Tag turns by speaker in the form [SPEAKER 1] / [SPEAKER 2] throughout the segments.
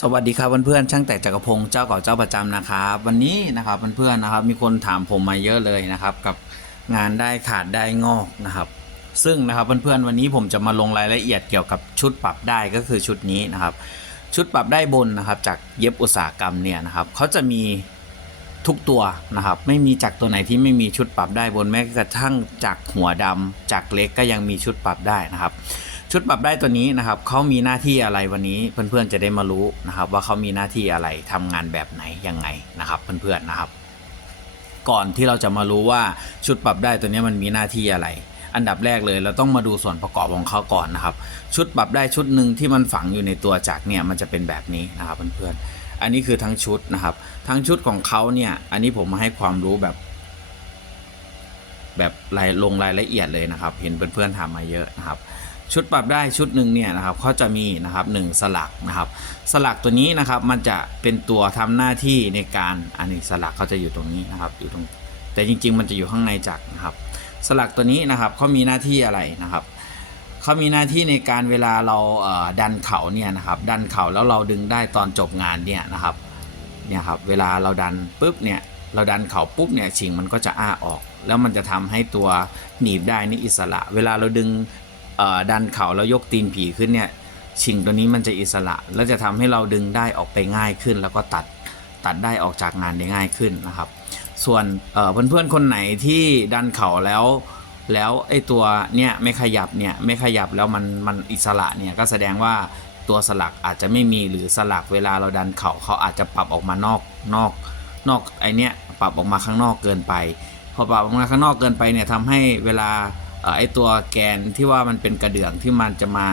[SPEAKER 1] สวัสดีครับเพื่อนๆช่างแต่จักรพงศ์เจ้าเก่าเจ้าประจำนะครับวันนี้นะครับเพื่อนๆนะครับมีคนถามผมมาเยอะเลยนะครับกับงานได้ขาดได้งอกนะครับ ซึ่งนะครับเพื่อนๆวันนี้ผมจะมาลงรายละเอียดเกี่ยวกับชุดปรับได้ก็คือชุดนี้นะครับ ชุดปรับได้บนนะครับจากเย็บอุตสาหกรรมเนี่ยนะครับเขาจะมีทุกตัวนะครับ ไม่มีจากตัวไหนที่ไม่มีชุดปรับได้บนแม้กระทั่งจากหัวดำจากเล็กก็ยังมีชุดปรับได้นะครับ ชุดปรับได้ตัวนี้นะครับเขามีหน้าที่อะไรวันนี้เพื่อนๆจะได้มารู้นะครับ ว่าเขามีหน้าที่อะไรทำงานแบบไหนยังไงนะครับ เพื่อนๆนะครับ ก่อนที่เราจะมารู้ว่าชุดปรับได้ตัวนี้มันมีหน้าที่อะไร อันดับแรกเลยเราต้องมาดูส่วนประกอบของเขาก่อนนะครับ ชุดปรับได้ชุดหนึ่งที่มันฝังอยู่ในตัวจักรเนี่ยมันจะเป็นแบบนี้นะครับเพื่อนๆอันนี้คือทั้งชุดนะครับ ทั้งชุดของเขาเนี่ยอันนี้ผมมาให้ความรู้แบบแบบรายลงรายละเอียดเลยนะครับ เห็นเพื่อนๆถามมาเยอะนะครับ ชุดปรับได้ชุดหนึ่งเนี่ยนะครับเขาจะมีนะครับหนึ่งสลักนะครับ สลักตัวนี้นะครับมันจะเป็นตัวทำหน้าที่ในการอันนี้สลักเขาจะอยู่ตรงนี้นะครับอยู่ตรงแต่จริง ๆ มันจะอยู่ข้างในจักรนะครับ สลักตัวนี้นะครับเขามีหน้าที่อะไรนะครับเขามีหน้าที่ในการเวลาเราเดันเข่าเนี่ยนะครับดันเข่าแล้วเราดึงได้ตอนจบงานเนี่ยนะครับเนี่ยครับเวลาเราดันปุ๊บเนี่ยเราดันเข่าปุ๊บเนี่ยชิงมันก็จะอ้าออก แล้วมันจะทำให้ตัวหนีบได้นี่อิสระ เวลาเราดึง ดันเข่าแล้วยกตีนผีขึ้นเนี่ยชิงตัวนี้มันจะอิสระ แล้วจะทำให้เราดึงได้ออกไปง่ายขึ้น แล้วก็ตัดตัดได้ออกจากงานได้ง่ายขึ้นนะครับ ส่วนเอ่อเพื่อนๆคนไหนที่ดันเข่าแล้ว แล้วไอ้ตัวเนี่ยไม่ขยับเนี่ยไม่ขยับแล้วมันมันอิสระเนี่ยก็แสดงว่าตัวสลักอาจจะไม่มีหรือสลักเวลาเราดันเข่าเขาอาจจะปรับออกมานอกนอกนอกไอเนี้ยปรับออกมาข้างนอกเกินไป พอปรับออกมาข้างนอกเกินไปเนี่ยทำให้เวลา ไอตัวแกนที่ว่ามันเป็นกระเดื่องที่มันจะมา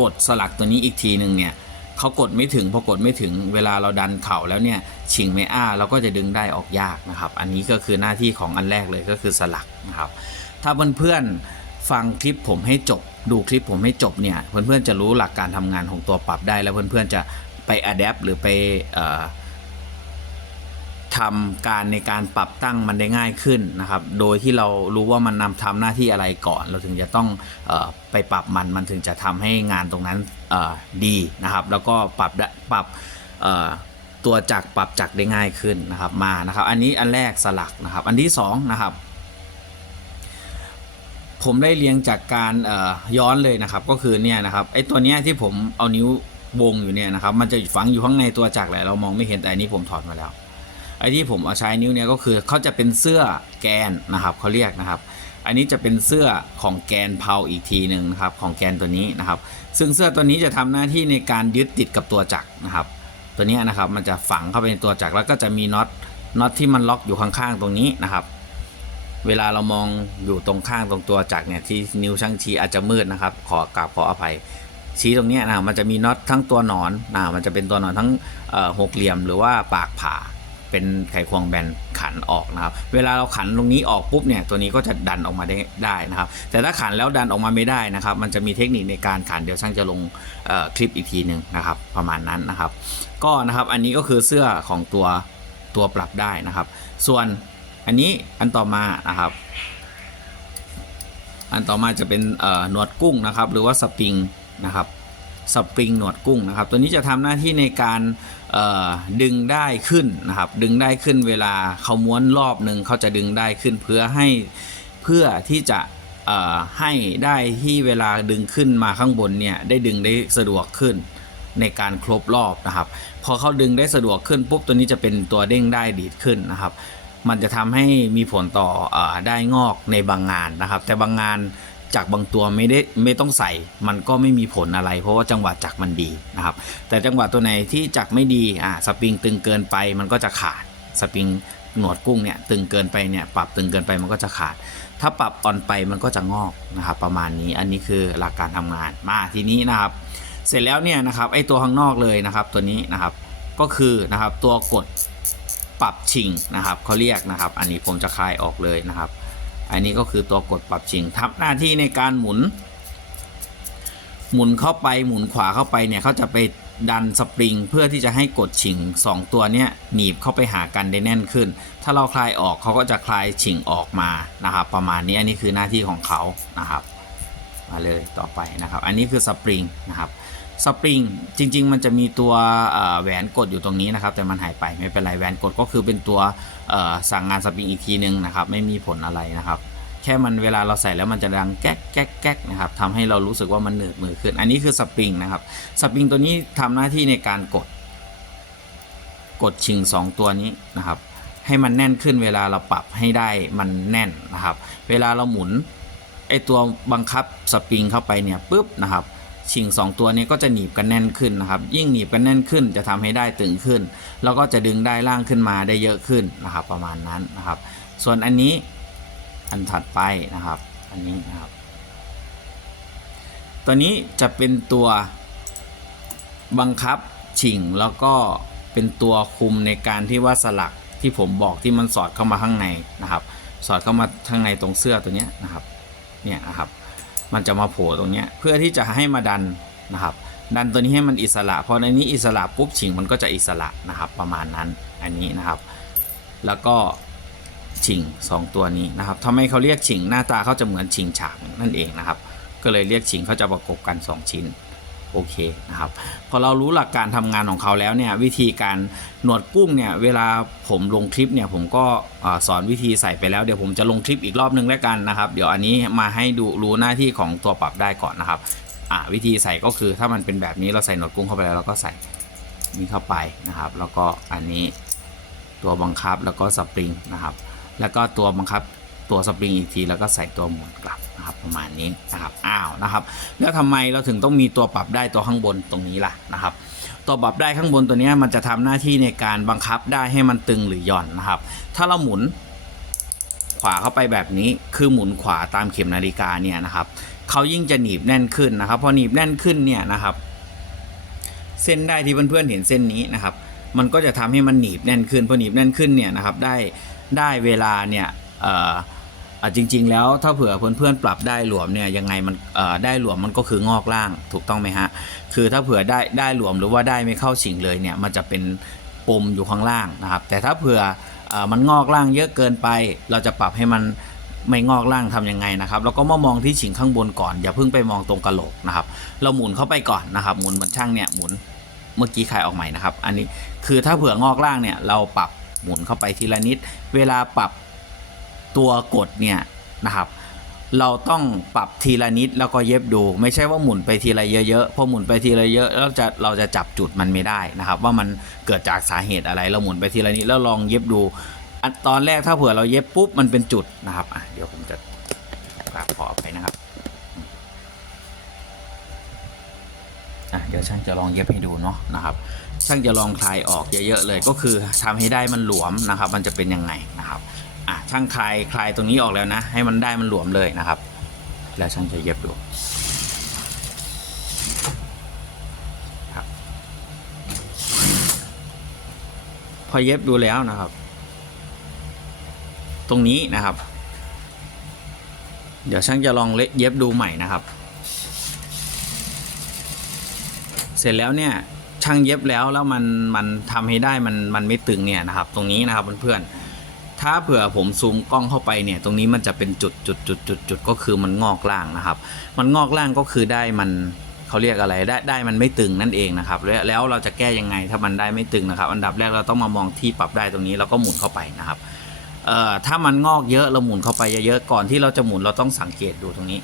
[SPEAKER 1] กดสลักตัวนี้อีกทีหนึ่งเนี่ยเขากดไม่ถึงพอกดไม่ถึงเวลาเราดันเข่าแล้วเนี่ยชิงไม่อ้าเราก็จะดึงได้ออกยากนะครับ อันนี้ก็คือหน้าที่ของอันแรกเลยก็คือสลักนะครับ ถ้าเพื่อนๆฟังคลิปผมให้จบ ดูคลิปผมให้จบเนี่ยเพื่อนๆจะรู้หลักการทำงานของตัวปรับได้แล้วเพื่อนๆจะไปอัดแอปหรือไปอ ทำการในการปรับตั้งมันได้ง่ายขึ้นนะครับ โดยที่เรารู้ว่ามันนำทำหน้าที่อะไรก่อน เราถึงจะต้องออไปปรับมัน มันถึงจะทำให้งานตรงนั้นดีนะครับ แล้วก็ปรับปรับตัวจักรปรับจักรได้ง่ายขึ้นนะครับมานะครับ อันนี้อันแรกสลักนะครับ อันที่สองนะครับ ผมได้เรียงจากการย้อนเลยนะครับ ก็คือเนี่ยนะครับไอ้ตัวเนี้ยที่ผมเอานิ้ววงอยู่เนี่ยนะครับ มันจะฝังอยู่ข้างในตัวจักรแหละเรามองไม่เห็นแต่อันนี้ผมถอดมาแล้ว ไอ้ที่ผมเอาใช้นิ้วเนี่ยก็คือเขาจะเป็นเสื้อแกนนะครับเขาเรียกนะครับ อันนี้จะเป็นเสื้อของแกนเพาอีกทีหนึ่งนะครับของแกนตัวนี้นะครับ ซึ่งเสื้อตัวนี้จะทำหน้าที่ในการยึดติดกับตัวจักรนะครับ ตัวนี้นะครับมันจะฝังเข้าไปในตัวจักรแล้วก็จะมีน็อตน็อตที่มันล็อกอยู่ข้างๆตรงนี้นะครับ เวลาเรามองอยู่ตรงข้างตรงตัวจักรเนี่ยที่นิ้วช่างชี้อาจจะมืดนะครับ ขอกราบขออภัยชี้ตรงนี้นะมันจะมีน็อตทั้งตัวหนอนนะมันจะเป็นตัวหนอนทั้งหกเหลี่ยมหรือว่าปากผ่า เป็นไขควงแบนขันออกนะครับ เวลาเราขันตรงนี้ออกปุ๊บเนี่ยตัวนี้ก็จะดันออกมาได้ได้นะครับ แต่ถ้าขันแล้วดันออกมาไม่ได้นะครับ มันจะมีเทคนิคในการขันเดี๋ยวช่างจะลงคลิปอีกทีหนึ่งนะครับ ประมาณนั้นนะครับ ก็นะครับอันนี้ก็คือเสื้อของตัวตัวปรับได้นะครับ ส่วนอันนี้อันต่อมานะครับ อันต่อมาจะเป็นหนวดกุ้งนะครับ หรือว่าสปริงนะครับ สปริงหนวดกุ้งนะครับ ตัวนี้จะทำหน้าที่ในการดึงได้ขึ้นนะครับ ดึงได้ขึ้นเวลาเขาม้วนรอบหนึ่งเขาจะดึงได้ขึ้นเพื่อให้เพื่อที่จะให้ได้ที่เวลาดึงขึ้นมาข้างบนเนี่ยได้ดึงได้สะดวกขึ้นในการครบรอบนะครับ พอเขาดึงได้สะดวกขึ้นปุ๊บตัวนี้จะเป็นตัวเด้งได้ดีดขึ้นนะครับ มันจะทำให้มีผลต่ออได้งอกในบางงานนะครับ แต่บางงาน จากบางตัวไม่ได้ไม่ต้องใส่ มันก็ไม่มีผลอะไร เพราะว่าจังหวะจักมันดีนะครับ แต่จังหวะตัวไหนที่จักไม่ดีอ่าสปริงตึงเกินไปมันก็จะขาดสปริงหนวดกุ้งเนี่ยตึงเกินไปเนี่ยปรับตึงเกินไปมันก็จะขาด ถ้าปรับอ่อนไปมันก็จะงอกนะครับประมาณนี้อันนี้คือหลักการทำงานมาทีนี้นะครับ เสร็จแล้วเนี่ยนะครับไอตัวข้างนอกเลยนะครับตัวนี้นะครับก็คือนะครับตัวกดปรับชิงนะครับเขาเรียกนะครับ อันนี้ผมจะคลายออกเลยนะครับ อันนี้ก็คือตัวกดปรับชิงทำหน้าที่ในการหมุน หมุนเข้าไปหมุนขวาเข้าไปเนี่ยเขาจะไปดันสปริงเพื่อที่จะให้กดชิงสองตัวเนี้ยหนีบเข้าไปหากันได้แน่นขึ้น ถ้าเราคลายออกเขาก็จะคลายชิงออกมานะครับ ประมาณนี้อันนี้คือหน้าที่ของเขานะครับ มาเลยต่อไปนะครับ อันนี้คือสปริงนะครับ สปริงจริง ๆ มันจะมีตัวแหวนกดอยู่ตรงนี้นะครับ แต่มันหายไปไม่เป็นไรแหวนกดก็คือเป็นตัวสั่งงานสปริงอีกทีนึงนะครับ ไม่มีผลอะไรนะครับ แค่มันเวลาเราใส่แล้วมันจะดังแก๊กแก๊กแก๊กนะครับทำให้เรารู้สึกว่ามันหนืดมือขึ้น อันนี้คือสปริงนะครับสปริงตัวนี้ทำหน้าที่ในการกด กดชิงสองตัวนี้นะครับ ให้มันแน่นขึ้นเวลาเราปรับให้ได้มันแน่นนะครับ เวลาเราหมุนไอตัวบังคับสปริงเข้าไปเนี่ยปุ๊บนะครับ ชิงสองตัวนี้ก็จะหนีบกันแน่นขึ้นนะครับ ยิ่งหนีบกันแน่นขึ้นจะทำให้ได้ตึงขึ้น แล้วก็จะดึงได้ล่างขึ้นมาได้เยอะขึ้นนะครับ ประมาณนั้นนะครับ ส่วนอันนี้อันถัดไปนะครับ อันนี้นะครับ ตัวนี้จะเป็นตัวบังคับชิงแล้วก็เป็นตัวคุมในการที่ว่าสลักที่ผมบอกที่มันสอดเข้ามาข้างในนะครับ สอดเข้ามาข้างในตรงเสื้อตัวนี้นะครับ เนี่ยนะครับ มันจะมาโผล่ตรงเนี้ยเพื่อที่จะให้มาดันนะครับ ดันตัวนี้ให้มันอิสระพอในนี้อิสระปุ๊บฉิงมันก็จะอิสระนะครับประมาณนั้นอันนี้นะครับ แล้วก็ฉิงสองตัวนี้นะครับทำไมเขาเรียกฉิงหน้าตาเขาจะเหมือนฉิงฉากนั่นเองนะครับ ก็เลยเรียกฉิงเขาจะประกบกัน 2 ชิ้น โอเคนะครับพอเรารู้หลักการทำงานของเขาแล้วเนี่ยวิธีการหนวดกุ้งเนี่ยเวลาผมลงคลิปเนี่ยผมก็สอนวิธีใส่ไปแล้วเดี๋ยวผมจะลงคลิปอีกรอบนึงแล้วกันนะครับ เดี๋ยวอันนี้มาให้ดูรู้หน้าที่ของตัวปรับได้ก่อนนะครับอ่าวิธีใส่ก็คือถ้ามันเป็นแบบนี้เราใส่หนวดกุ้งเข้าไปแล้วเราก็ใส่นี่เข้าไปนะครับ แล้วก็อันนี้ตัวบังคับแล้วก็สปริงนะครับ แล้วก็ตัวบังคับ ตัวสปริงอีกทีแล้วก็ใส่ตัวหมุนกลับนะครับประมาณนี้นะครับอ้าวนะครับ แล้วทำไมเราถึงต้องมีตัวปรับได้ตัวข้างบนตรงนี้ล่ะนะครับ ตัวปรับได้ข้างบนตัวนี้มันจะทำหน้าที่ในการบังคับได้ให้มันตึงหรือหย่อนนะครับ ถ้าเราหมุนขวาเข้าไปแบบนี้คือหมุนขวาตามเข็มนาฬิกาเนี่ยนะครับเขายิ่งจะหนีบแน่นขึ้นนะครับ พอหนีบแน่นขึ้นเนี่ยนะครับ เส้นได้ที่เพื่อนๆเห็นเส้นนี้นะครับ มันก็จะทำให้มันหนีบแน่นขึ้นพอหนีบแน่นขึ้นเนี่ยนะครับ ได้ได้เวลาเนี่ยเอ่อ อะจริง ๆ แล้วถ้าเผื่อเพื่อนๆปรับได้หลวมเนี่ยยังไงมันได้หลวมมันก็คืองอกล่างถูกต้องไหมฮะคือถ้าเผื่อได้ได้หลวมหรือว่าได้ไม่เข้าฉิงเลยเนี่ยมันจะเป็นปมอยู่ข้างล่างนะครับ แต่ถ้าเผื่ออมันงอกล่างเยอะเกินไป เราจะปรับให้มันไม่งอกล่างทำยังไงนะครับแล้วก็มามองที่ฉิงข้างบนก่อน อย่าเพิ่งไปมองตรงกระโหลกนะครับ เราหมุนเข้าไปก่อนนะครับ หมุนเหมือนช่างเนี่ยหมุนเมื่อกี้คลายออกใหม่นะครับ อันนี้คือถ้าเผื่องอกล่างเนี่ยเราปรับหมุนเข้าไปทีละนิด เวลาปรับ ตัวกดเนี่ยนะครับ เราต้องปรับทีละนิดแล้วก็เย็บดู ไม่ใช่ว่าหมุนไปทีละเยอะๆพอหมุนไปทีละเยอะแล้วจะเราจะจับจุดมันไม่ได้นะครับ ว่ามันเกิดจากสาเหตุอะไร เราหมุนไปทีละนิดแล้วลองเย็บดูอันตอนแรกถ้าเผื่อเราเย็บปุ๊บมันเป็นจุดนะครับอะเดี๋ยวผมจะกราบขอไปนะครับอะเดี๋ยวช่างจะลองเย็บให้ดูเนาะนะครับ ช่างจะลองคลายออกเยอะๆเลย ก็คือทำให้ได้มันหลวมนะครับ มันจะเป็นยังไงนะครับ อะช่างคลายคลายตรงนี้ออกแล้วนะ ให้มันได้มันหลวมเลยนะครับ แล้วช่างจะเย็บดูครับ พอเย็บดูแล้วนะครับ ตรงนี้นะครับ เดี๋ยวช่างจะลองเย็บดูใหม่นะครับ เสร็จแล้วเนี่ยช่างเย็บแล้วแล้วมันมันทำให้ได้มันมันไม่ตึงเนี่ยนะครับ ตรงนี้นะครับเพื่อนๆ ถ้าเผื่อผมซูมกล้องเข้าไปเนี่ย ตรงนี้มันจะเป็นจุดจุดจุดจุดจุดก็คือมันงอกล่างนะครับ มันงอกล่างก็คือได้มันเขาเรียกอะไรได้ได้มันไม่ตึงนั่นเองนะครับแล้วเราจะแก้ยังไงถ้ามันได้ไม่ตึงนะครับ อันดับแรกเราต้องมามองที่ปรับได้ตรงนี้แล้วก็หมุนเข้าไปนะครับเอ่อถ้ามันงอกเยอะเราหมุนเข้าไปเยอะๆก่อนที่เราจะหมุนเราต้องสังเกตดูตรงนี้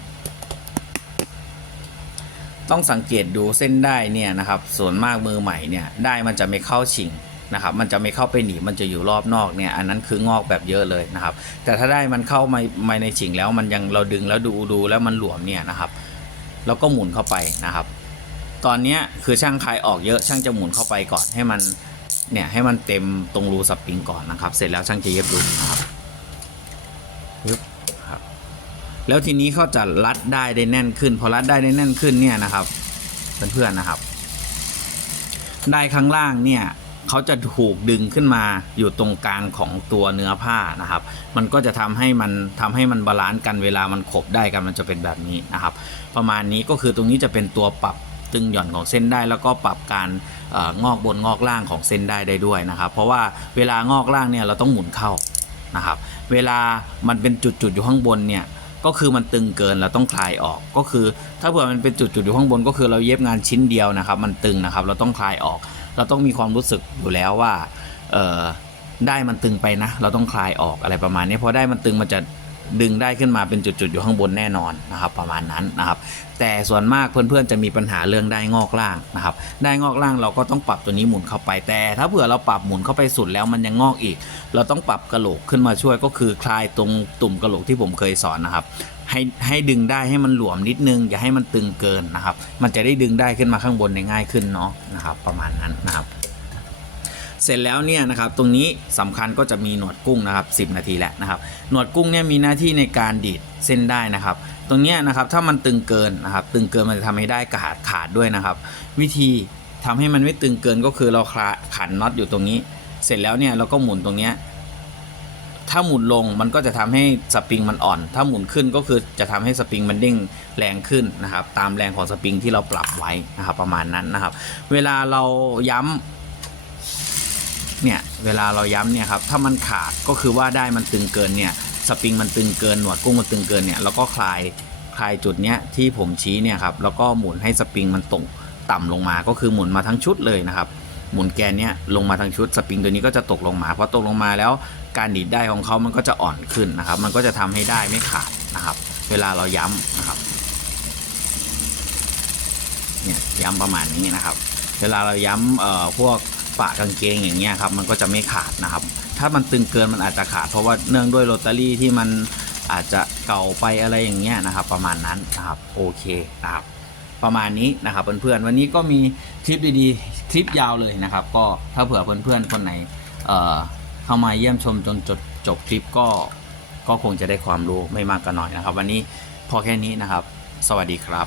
[SPEAKER 1] ต้องสังเกตดูเส้นได้เนี่ยนะครับ ส่วนมากมือใหม่เนี่ยได้มันจะไม่เข้าชิง นะครับมันจะไม่เข้าไปหนีมันจะอยู่รอบนอกเนี่ยอันนั้นคืองอกแบบเยอะเลยนะครับ แต่ถ้าได้มันเข้ามามาในชิงแล้วมันยังเราดึงแล้วดูดูแล้วมันหลวมเนี่ยนะครับ แล้วก็หมุนเข้าไปนะครับ ตอนนี้คือช่างคลายออกเยอะช่างจะหมุนเข้าไปก่อนให้มันเนี่ยให้มันเต็มตรงรูสปริงก่อนนะครับ เสร็จแล้วช่างจะเย็บดูนะครับปึ๊บครับ แล้วทีนี้เขาจะรัดได้ได้แน่นขึ้น พอรัดได้ได้แน่นขึ้นเนี่ยนะครับเพื่อนๆนะครับ ได้ข้างล่างเนี่ย เขาจะถูกดึงขึ้นมาอยู่ตรงกลางของตัวเนื้อผ้านะครับ มันก็จะทำให้มันทำให้มันบาลานซ์กันเวลามันขบได้กันมันจะเป็นแบบนี้นะครับ ประมาณนี้ก็คือตรงนี้จะเป็นตัวปรับตึงหย่อนของเส้นได้แล้วก็ปรับการองอกบนงอกล่างของเส้นได้ได้ด้วยนะครับ เพราะว่าเวลางอกล่างเนี่ยเราต้องหมุนเข้านะครับ เวลามันเป็นจุดๆอยู่ข้างบนเนี่ยก็คือมันตึงเกินเราต้องคลายออกก็คือ ถ้าเผื่อมันเป็นจุดๆอยู่ข้างบนก็คือเราเย็บงานชิ้นเดียวนะครับ มันตึงนะครับ เราต้องคลายออก เราต้องมีความรู้สึกอยู่แล้วว่าเออได้มันตึงไปนะ เราต้องคลายออกอะไรประมาณนี้พอได้มันตึงมันจะ ดึงได้ขึ้นมาเป็นจุดๆอยู่ข้างบนแน่นอนนะครับประมาณนั้นนะครับแต่ส่วนมากเพื่อนๆจะมีปัญหาเรื่องได้งอกล่างนะครับได้งอกล่างเราก็ต้องปรับตัวนี้หมุนเข้าไป แต่ถ้าเผื่อเราปรับหมุนเข้าไปสุดแล้วมันยังงอกอีก เราต้องปรับกระโหลกขึ้นมาช่วยก็คือคลายตรงตุ่มกระโหลกที่ผมเคยสอนนะครับให้ให้ดึงได้ให้มันหลวมนิดนึง อย่าให้มันตึงเกินนะครับ มันจะได้ดึงได้ขึ้นมาข้างบนได้ง่ายขึ้นเนาะนะครับประมาณนั้นนะครับ เสร็จแล้วเนี่ยนะครับตรงนี้สำคัญก็จะมีหนวดกุ้งนะครับ10 นาทีแล้วนะครับหนวดกุ้งเนี่ยมีหน้าที่ในการดีดเส้นได้นะครับ ตรงนี้นะครับถ้ามันตึงเกินนะครับตึงเกินมันจะทำให้ได้ขาดขาดด้วยนะครับ วิธีทำให้มันไม่ตึงเกินก็คือเราคลาขันน็อตอยู่ตรงนี้ เสร็จแล้วเนี่ยเราก็หมุนตรงนี้ถ้าหมุนลงมันก็จะทำให้สปริงมันอ่อน ถ้าหมุนขึ้นก็คือจะทำให้สปริงมันเด้งแรงขึ้นนะครับ ตามแรงของสปริงที่เราปรับไว้นะครับ ประมาณนั้นนะครับ เวลาเราย้ำ เนี่ยเวลาเราย้ำเนี่ยครับถ้ามันขาดก็คือว่าได้มันตึงเกินเนี่ยสปริงมันตึงเกินหนวดกุ้งมันตึงเกินเนี่ยเราก็คลายคลายจุดเนี้ยที่ผมชี้เนี่ยครับแล้วก็หมุนให้สปริงมันตรงต่ำลงมาก็คือหมุนมาทั้งชุดเลยนะครับหมุนแกนเนี้ยลงมาทั้งชุดสปริงตัวนี้ก็จะตกลงมาพอตกลงมาแล้วการดีดได้ของเขามันก็จะอ่อนขึ้นนะครับ มันก็จะทำให้ได้ไม่ขาดนะครับ เวลาเราย้ำนะครับเนี่ยย้ำประมาณนี้นะครับ เวลาเราย้ำเอ่อพวก ฝากางเกงอย่างเงี้ยครับมันก็จะไม่ขาดนะครับ ถ้ามันตึงเกินมันอาจจะขาดเพราะว่าเนื่องด้วยโรตารี่ที่มันอาจจะเก่าไปอะไรอย่างเงี้ยนะครับ ประมาณนั้นนะครับโอเคนะครับประมาณนี้นะครับเพื่อนๆวันนี้ก็มีคลิปดีๆคลิปยาวเลยนะครับ ก็ถ้าเผื่อเพื่อนๆคนไหนเอ่อเข้ามาเยี่ยมชมจนจบจบคลิปก็ก็คงจะได้ความรู้ไม่มากก็น้อยนะครับ วันนี้พอแค่นี้นะครับ สวัสดีครับ